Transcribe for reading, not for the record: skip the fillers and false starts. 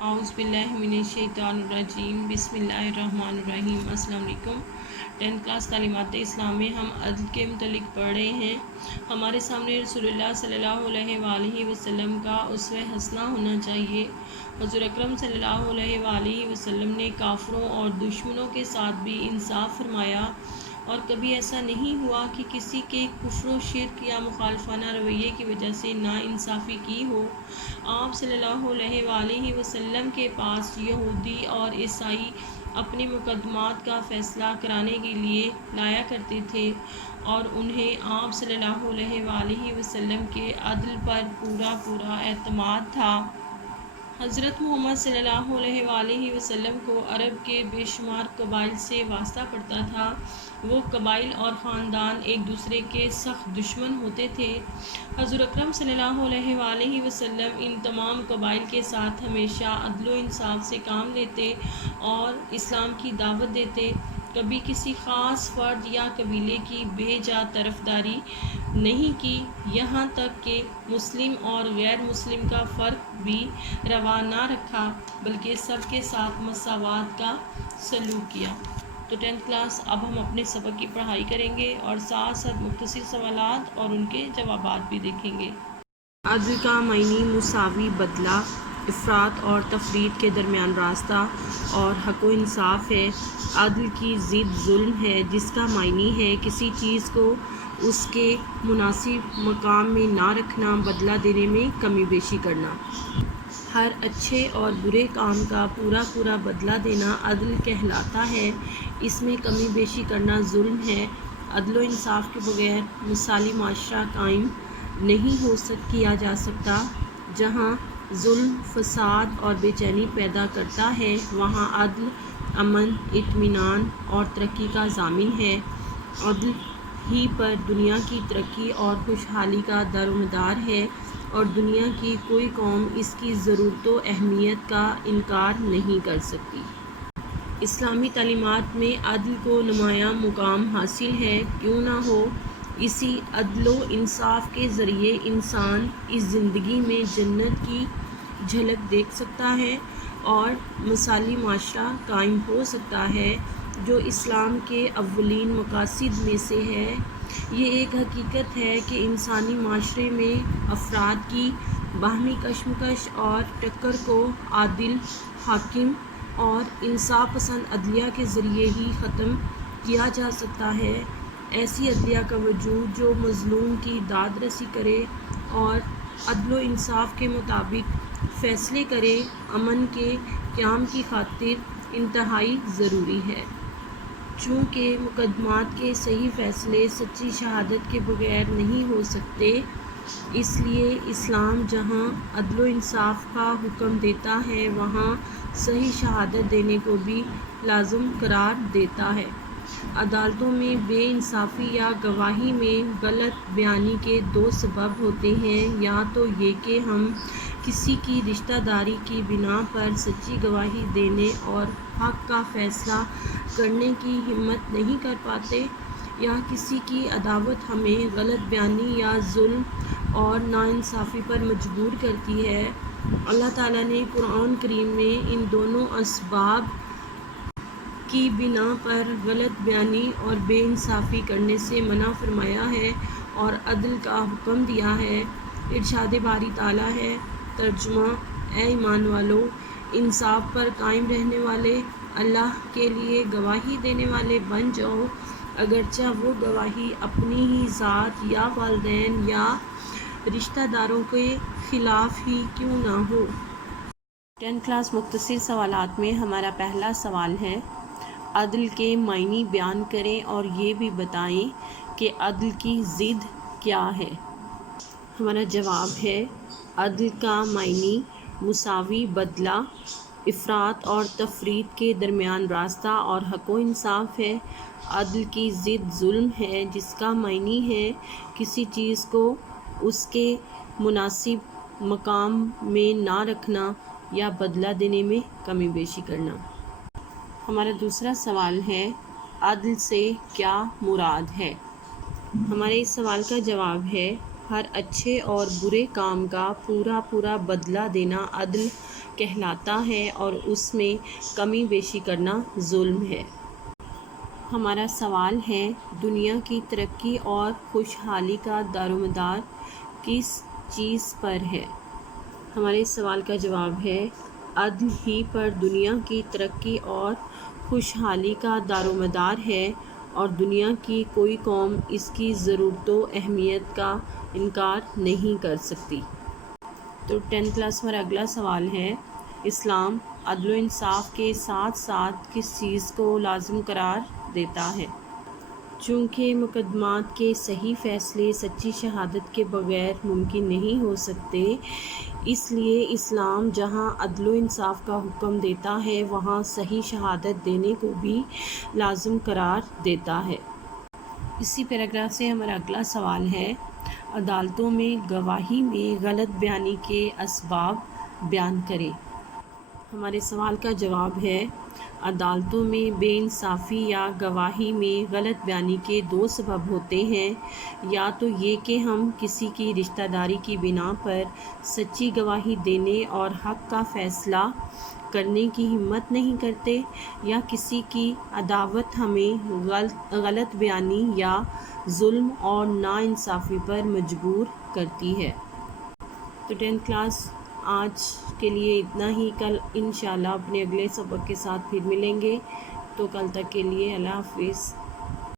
اعوذ باللہ من الشیطان الرجیم بسم اللہ الرحمن الرحیم۔ السلام علیکم۔ 10th کلاس تعلیمات اسلام میں ہم عدل کے متعلق پڑھ رہے ہیں۔ ہمارے سامنے رسول اللہ صلی اللہ علیہ وآلہ وسلم کا اسوہ حسنہ ہونا چاہیے۔ حضور اکرم صلی اللہ علیہ وآلہ وسلم نے کافروں اور دشمنوں کے ساتھ بھی انصاف فرمایا، اور کبھی ایسا نہیں ہوا کہ کسی کے کفر و شرک یا مخالفانہ رویے کی وجہ سے ناانصافی کی ہو۔ آپ صلی اللہ علیہ وآلہ وسلم کے پاس یہودی اور عیسائی اپنے مقدمات کا فیصلہ کرانے کے لیے لایا کرتے تھے، اور انہیں آپ صلی اللہ علیہ وآلہ وسلم کے عدل پر پورا اعتماد تھا۔ حضرت محمد صلی اللہ علیہ وآلہ وسلم کو عرب کے بے شمار قبائل سے واسطہ پڑتا تھا۔ وہ قبائل اور خاندان ایک دوسرے کے سخت دشمن ہوتے تھے۔ حضور اکرم صلی اللہ علیہ وآلہ وسلم ان تمام قبائل کے ساتھ ہمیشہ عدل و انصاف سے کام لیتے اور اسلام کی دعوت دیتے۔ کبھی کسی خاص فرد یا قبیلے کی بے جا طرفداری نہیں کی، یہاں تک کہ مسلم اور غیر مسلم کا فرق بھی روا نہ رکھا، بلکہ سب کے ساتھ مساوات کا سلوک کیا۔ تو 10th کلاس اب ہم اپنے سبق کی پڑھائی کریں گے اور ساتھ ساتھ مختصر سوالات اور ان کے جوابات بھی دیکھیں گے۔ عدل کا معنی مساوی بدلہ، افراط اور تفریط کے درمیان راستہ اور حق و انصاف ہے۔ عدل کی ضد ظلم ہے، جس کا معنی ہے کسی چیز کو اس کے مناسب مقام میں نہ رکھنا، بدلہ دینے میں کمی بیشی کرنا۔ ہر اچھے اور برے کام کا پورا بدلہ دینا عدل کہلاتا ہے، اس میں کمی بیشی کرنا ظلم ہے۔ عدل و انصاف کے بغیر مثالی معاشرہ قائم نہیں کیا جا سکتا۔ جہاں ظلم فساد اور بے چینی پیدا کرتا ہے، وہاں عدل امن، اطمینان اور ترقی کا ضامن ہے۔ عدل ہی پر دنیا کی ترقی اور خوشحالی کا دار و مدار ہے، اور دنیا کی کوئی قوم اس کی ضرورت و اہمیت کا انکار نہیں کر سکتی۔ اسلامی تعلیمات میں عدل کو نمایاں مقام حاصل ہے۔ کیوں نہ ہو، اسی عدل و انصاف کے ذریعے انسان اس زندگی میں جنت کی جھلک دیکھ سکتا ہے اور مثالی معاشرہ قائم ہو سکتا ہے، جو اسلام کے اولین مقاصد میں سے ہے۔ یہ ایک حقیقت ہے کہ انسانی معاشرے میں افراد کی باہمی کشمکش اور ٹکر کو عادل، حاکم اور انصاف پسند عدلیہ کے ذریعے ہی ختم کیا جا سکتا ہے۔ ایسی عدلیہ کا وجود جو مظلوم کی داد رسی کرے اور عدل و انصاف کے مطابق فیصلے کرے، امن کے قیام کی خاطر انتہائی ضروری ہے۔ چونکہ مقدمات کے صحیح فیصلے سچی شہادت کے بغیر نہیں ہو سکتے، اس لیے اسلام جہاں عدل و انصاف کا حکم دیتا ہے، وہاں صحیح شہادت دینے کو بھی لازم قرار دیتا ہے۔ عدالتوں میں بے انصافی یا گواہی میں غلط بیانی کے دو سبب ہوتے ہیں، یا تو یہ کہ ہم کسی کی رشتہ داری کی بنا پر سچی گواہی دینے اور حق کا فیصلہ کرنے کی ہمت نہیں کر پاتے، یا کسی کی عداوت ہمیں غلط بیانی یا ظلم اور ناانصافی پر مجبور کرتی ہے۔ اللہ تعالیٰ نے قرآن کریم میں ان دونوں اسباب کی بنا پر غلط بیانی اور بے انصافی کرنے سے منع فرمایا ہے اور عدل کا حکم دیا ہے۔ ارشاد باری تعالیٰ ہے، ترجمہ: اے ایمان والو، انصاف پر قائم رہنے والے اللہ کے لیے گواہی دینے والے بن جاؤ، اگرچہ وہ گواہی اپنی ہی ذات یا والدین یا رشتہ داروں کے خلاف ہی کیوں نہ ہو۔ 10th کلاس مختصر سوالات میں ہمارا پہلا سوال ہے، عدل کے معنی بیان کریں اور یہ بھی بتائیں کہ عدل کی ضد کیا ہے۔ ہمارا جواب ہے، عدل کا معنی مساوی بدلہ، افراط اور تفریط کے درمیان راستہ اور حق و انصاف ہے۔ عدل کی ضد ظلم ہے، جس کا معنی ہے کسی چیز کو اس کے مناسب مقام میں نہ رکھنا یا بدلہ دینے میں کمی بیشی کرنا۔ ہمارا دوسرا سوال ہے، عدل سے کیا مراد ہے۔ ہمارے اس سوال کا جواب ہے، ہر اچھے اور برے کام کا پورا بدلہ دینا عدل کہلاتا ہے اور اس میں کمی بیشی کرنا ظلم ہے۔ ہمارا سوال ہے، دنیا کی ترقی اور خوشحالی کا دارومدار کس چیز پر ہے؟ ہمارے سوال کا جواب ہے، عدل ہی پر دنیا کی ترقی اور خوشحالی کا دارومدار ہے اور دنیا کی کوئی قوم اس کی ضرورت و اہمیت کا انکار نہیں کر سکتی۔ تو 10th کلاس میں اگلا سوال ہے، اسلام عدل و انصاف کے ساتھ ساتھ کس چیز کو لازم قرار دیتا ہے؟ چونکہ مقدمات کے صحیح فیصلے سچی شہادت کے بغیر ممکن نہیں ہو سکتے، اس لیے اسلام جہاں عدل و انصاف کا حکم دیتا ہے وہاں صحیح شہادت دینے کو بھی لازم قرار دیتا ہے۔ اسی پیراگراف سے ہمارا اگلا سوال ہے، عدالتوں میں گواہی میں غلط بیانی کے اسباب بیان کریں۔ ہمارے سوال کا جواب ہے، عدالتوں میں بے انصافی یا گواہی میں غلط بیانی کے 2 سبب ہوتے ہیں، یا تو یہ کہ ہم کسی کی رشتہ داری کی بنا پر سچی گواہی دینے اور حق کا فیصلہ کرنے کی ہمت نہیں کرتے، یا کسی کی عداوت ہمیں غلط بیانی یا ظلم اور ناانصافی پر مجبور کرتی ہے۔ تو 10th کلاس آج کے لیے اتنا ہی، کل انشاءاللہ اپنے اگلے سبق کے ساتھ پھر ملیں گے، تو کل تک کے لیے اللہ حافظ۔